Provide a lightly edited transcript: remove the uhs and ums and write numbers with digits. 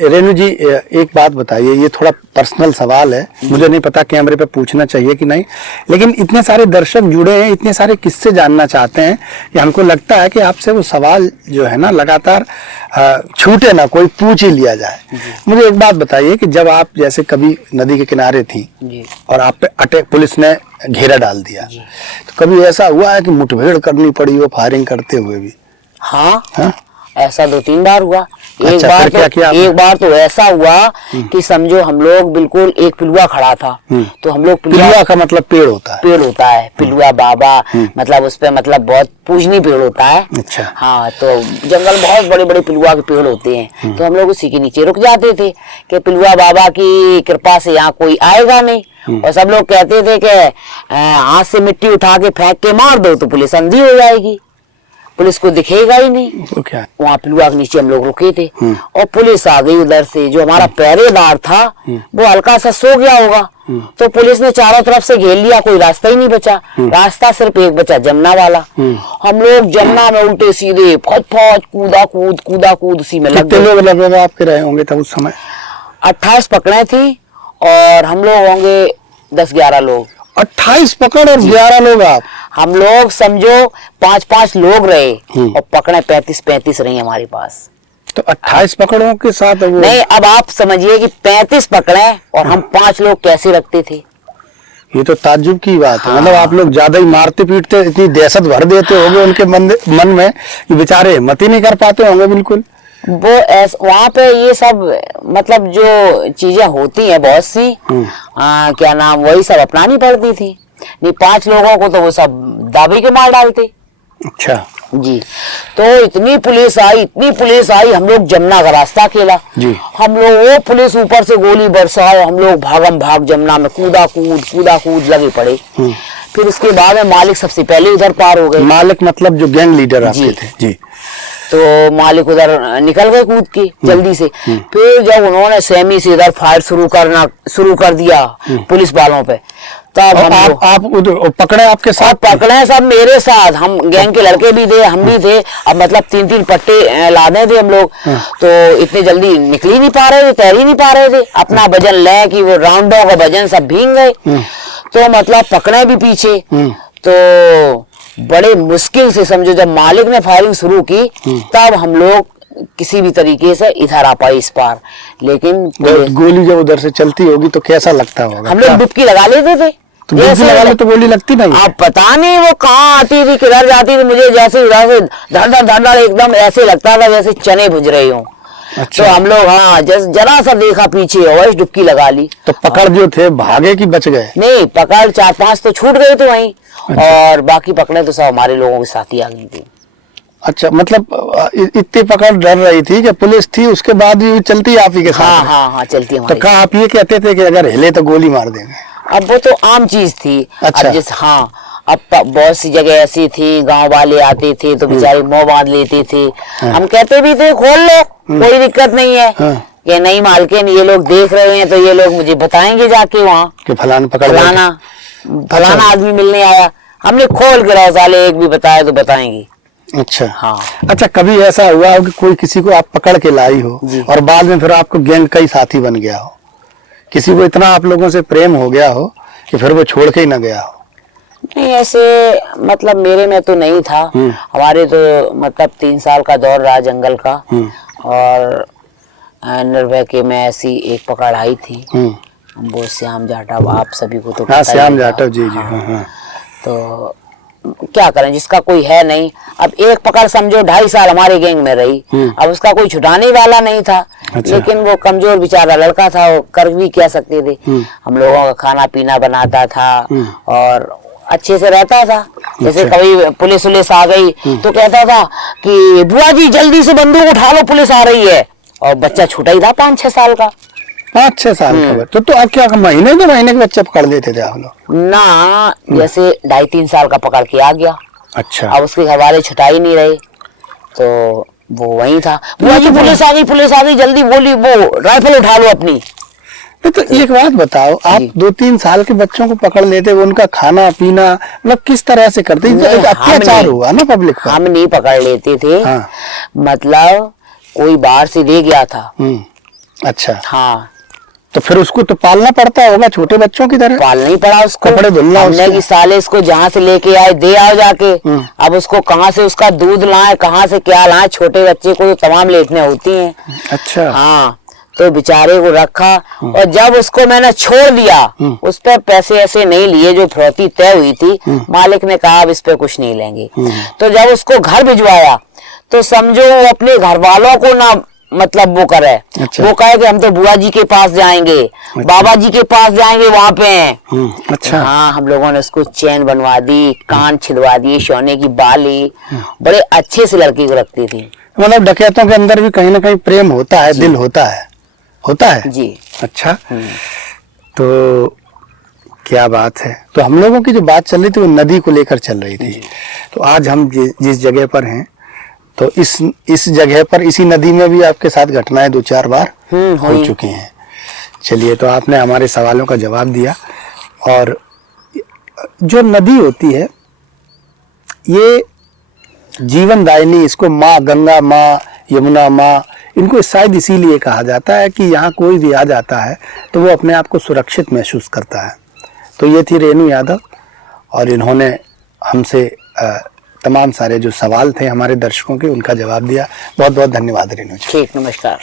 रेणु जी, एक बात बताइए, ये थोड़ा पर्सनल सवाल है, मुझे नहीं पता कैमरे पे पूछना चाहिए कि नहीं, लेकिन इतने सारे दर्शक जुड़े हैं, इतने सारे किस्से जानना चाहते हैं कि हमको लगता है कि आपसे वो सवाल जो है ना लगातार छूटे ना, कोई पूछ ही लिया जाए। मुझे एक बात बताइए कि जब आप जैसे कभी नदी के किनारे थी और आप पे अटैक, पुलिस ने घेरा डाल दिया, तो कभी ऐसा हुआ है कि मुठभेड़ करनी पड़ी हो फायरिंग करते हुए भी? हाँ, ऐसा 2-3 बार हुआ। अच्छा, एक बार तो ऐसा हुआ कि समझो हम लोग बिल्कुल, एक पिलुआ खड़ा था, तो हम लोग पिलुआ का मतलब पेड़ होता है? पेड़ होता है, पिलुआ बाबा, मतलब उस पे मतलब बहुत पूजनीय पेड़ होता है। अच्छा। हाँ, तो जंगल में बहुत बड़े बड़े पिलुआ के पेड़ होते हैं, तो हम लोग उसी के नीचे रुक जाते थे कि पिलुआ बाबा की कृपा से यहाँ कोई आएगा नहीं। और सब लोग कहते थे कि हाथ से मिट्टी उठा के फेंक के मार दो तो पुलिस अंधी हो जाएगी, पुलिस को दिखेगा ही नहीं। तो क्या, वहाँ पिलुआ के नीचे हम लोग रुके थे और पुलिस आ गई उधर से। जो हमारा पहरेदार था वो हल्का सा सो गया होगा, तो पुलिस ने चारों तरफ से घेर लिया, कोई रास्ता ही नहीं बचा। रास्ता सिर्फ एक बचा, जमुना वाला। हम लोग जमुना में उल्टे सीधे फौज कूदा कूद उसी में लग गए। कितने लोग लगभग आपके रहे होंगे तब उस समय? 28 पकड़े थी और हम लोग होंगे 10-11 लोग। 28 पकड़ और 11 लोग आप? हम लोग समझो 5-5 लोग रहे और पकड़े 35 रही हमारे पास। तो 28 पकड़ों के साथ वो... नहीं, अब आप समझिए कि 35 पकड़े और हम 5 लोग कैसे रखते थे। ये तो ताज्जुब की बात है। मतलब आप लोग ज्यादा ही मारते पीटते, इतनी दहशत भर देते होंगे उनके मन में कि बेचारे हिम्मत ही नहीं कर पाते होंगे बिल्कुल। वो वहाँ पे ये सब मतलब जो चीजें होती हैं बहुत सी, क्या नाम, वही सब अपनानी पड़ती थी। नहीं, 5 लोगों को तो वो सब दाबी के मार डालते। अच्छा जी। तो इतनी पुलिस आई, हम लोग जमुना का रास्ता खेला जी। हम लोग, वो पुलिस ऊपर से गोली बरसाए, हम लोग भागम भाग जमुना में कूदा कूद लगे पड़े। फिर उसके बाद में मालिक सबसे पहले उधर पार हो गए। मालिक मतलब जो गैंग लीडर आपके थे? जी। तो मालिक उधर निकल गए कूद के जल्दी से। फिर जब उन्होंने सेमी से इधर फायर शुरू कर दिया पुलिस वालों पे, तब आप उधर पकड़े, आपके साथ पकड़े सब मेरे साथ, हम गैंग के लड़के भी थे, हम भी थे। अब मतलब 3-3 पट्टे लादे थे हम लोग, तो इतने जल्दी निकल ही नहीं पा रहे थे, तैर ही नहीं पा रहे थे। अपना वजन ले कि वो राउंडों का वजन सब भीग गए। तो मतलब पकड़े भी पीछे, तो बड़े मुश्किल से समझो जब मालिक ने फायरिंग शुरू की तब हम लोग किसी भी तरीके से इधर आ पाए इस पार। लेकिन गोली जब उधर से चलती होगी तो कैसा लगता होगा? हम लोग डुबकी लगा लेते थे। तो डुबकी लगा ले तो गोली लगती नहीं? आप पता नहीं वो कहाँ आती थी, किधर जाती थी, मुझे जैसे उधर से धड़ एकदम ऐसे लगता था जैसे चने भुज रहे हो। अच्छा। तो हम लोग जरा सा देखा पीछे और डुबकी लगा ली। तो पकड़ जो थे भागे कि बच गए? नहीं, पकड़ 4-5 तो छूट गए थे वहीं। अच्छा। और बाकी पकड़े तो सब हमारे लोगों के साथ ही आ गई थी। अच्छा, मतलब इतनी पकड़ डर रही थी कि पुलिस थी, उसके बाद भी चलती आप ही के साथ? हाँ, चलती है। तो कहा आप ये कहते थे कि अगर हिले तो गोली मार देंगे? अब वो तो आम चीज थी। अच्छा। अब अब बहुत सी जगह ऐसी थी, गांव वाले आते थे तो बेचारे मुंह बांध लेते थे। हम कहते भी थे खोल लो, कोई दिक्कत नहीं है। कि नहीं मालकिन, ये लोग देख रहे हैं तो ये लोग मुझे बताएंगे जाके वहाँ कि फलाना आदमी मिलने आया। हमने खोल के रहा, साले एक भी बताया तो बताएंगे। अच्छा। हाँ। अच्छा, कभी ऐसा हुआ हो कि कोई किसी को आप पकड़ के लाई हो और बाद में फिर आपको गैंग का ही साथी बन गया हो? किसी को इतना आप लोगों से प्रेम हो गया हो कि फिर वो छोड़ के ही न गया हो? नहीं, ऐसे मतलब मेरे में तो नहीं था। हमारे तो मतलब 3 साल का दौर रहा जंगल का। और निर्भय के में ऐसी एक पकड़ आई थी, वो श्याम जाटव, आप सभी को तो पता। श्याम जाटव जी। हाँ। तो क्या करें, जिसका कोई है नहीं। अब एक पकड़ समझो 2.5 साल हमारे गैंग में रही, अब उसका कोई छुड़ाने वाला नहीं था। अच्छा। लेकिन वो कमजोर बेचारा लड़का था, वो कर भी क्या सकते थे। हम लोगों का खाना पीना बनाता था और अच्छे से रहता था। जैसे कभी पुलिस आ गई तो कहता था कि बुआ जी जल्दी से बंदूक उठा लो, पुलिस आ रही है। और बच्चा छोटा ही था 5-6 साल का। 5-6 साल का? तो आप क्या महीने के बच्चे पकड़ लेते थे आप लोग? ना, जैसे 2.5-3 साल का पकड़ के आ गया। अच्छा। अब उसके हवाले छुटा ही नहीं रहे, तो वो वही था। बुआ जी पुलिस आ गई, जल्दी बोली, वो राइफल उठा लो अपनी। तो एक बात बताओ, आप 2-3 साल के बच्चों को पकड़ लेते, उनका खाना पीना मतलब किस तरह से करते? अत्याचार हुआ ना पब्लिक पर। हम नहीं पकड़ लेते थे। हाँ। मतलब कोई बाहर से ले गया था अच्छा, हाँ, तो फिर उसको तो पालना पड़ता होगा छोटे बच्चों की तरह। पालना ही पड़ा उसको, कपड़े धुलना हमने उसके। कि साले इसको जहाँ से लेके आए दे आओ जाके। अब उसको कहाँ से उसका दूध लाए, कहाँ से क्या लाए, छोटे बच्चे को तो तमाम लेटने होती हैं। अच्छा, हाँ, तो बेचारे को रखा और जब उसको मैंने छोड़ दिया, उस पर पैसे ऐसे नहीं लिए जो फिरौती तय हुई थी। मालिक ने कहा अब इस पे कुछ नहीं लेंगे। तो जब उसको घर भिजवाया तो समझो वो अपने घर वालों को ना मतलब वो करे। अच्छा। वो कहे कि हम तो बुआ जी के पास जाएंगे, बाबा जी के पास जाएंगे, वहां पे हैं। अच्छा, हाँ, हम लोगों ने उसको चैन बनवा दी, कान छिदवा दिए, सोने की बाली, बड़े अच्छे से लड़की को रखती थी। मतलब डकैतों के अंदर भी कहीं ना कहीं प्रेम होता है, दिल होता है जी। अच्छा, तो क्या बात है। तो हम लोगों की जो बात चल रही थी वो नदी को लेकर चल रही थी। तो आज हम जिस जगह पर हैं, तो इस जगह पर इसी नदी में भी आपके साथ घटनाएं 2-4 बार हो चुकी हैं। चलिए, तो आपने हमारे सवालों का जवाब दिया। और जो नदी होती है ये जीवनदायिनी, इसको माँ गंगा, माँ यमुना, माँ, इनको शायद इसीलिए कहा जाता है कि यहाँ कोई भी आ जाता है तो वो अपने आप को सुरक्षित महसूस करता है। तो ये थी रेणु यादव और इन्होंने हमसे तमाम सारे जो सवाल थे हमारे दर्शकों के, उनका जवाब दिया। बहुत बहुत धन्यवाद रेणु जी। ठीक, नमस्कार।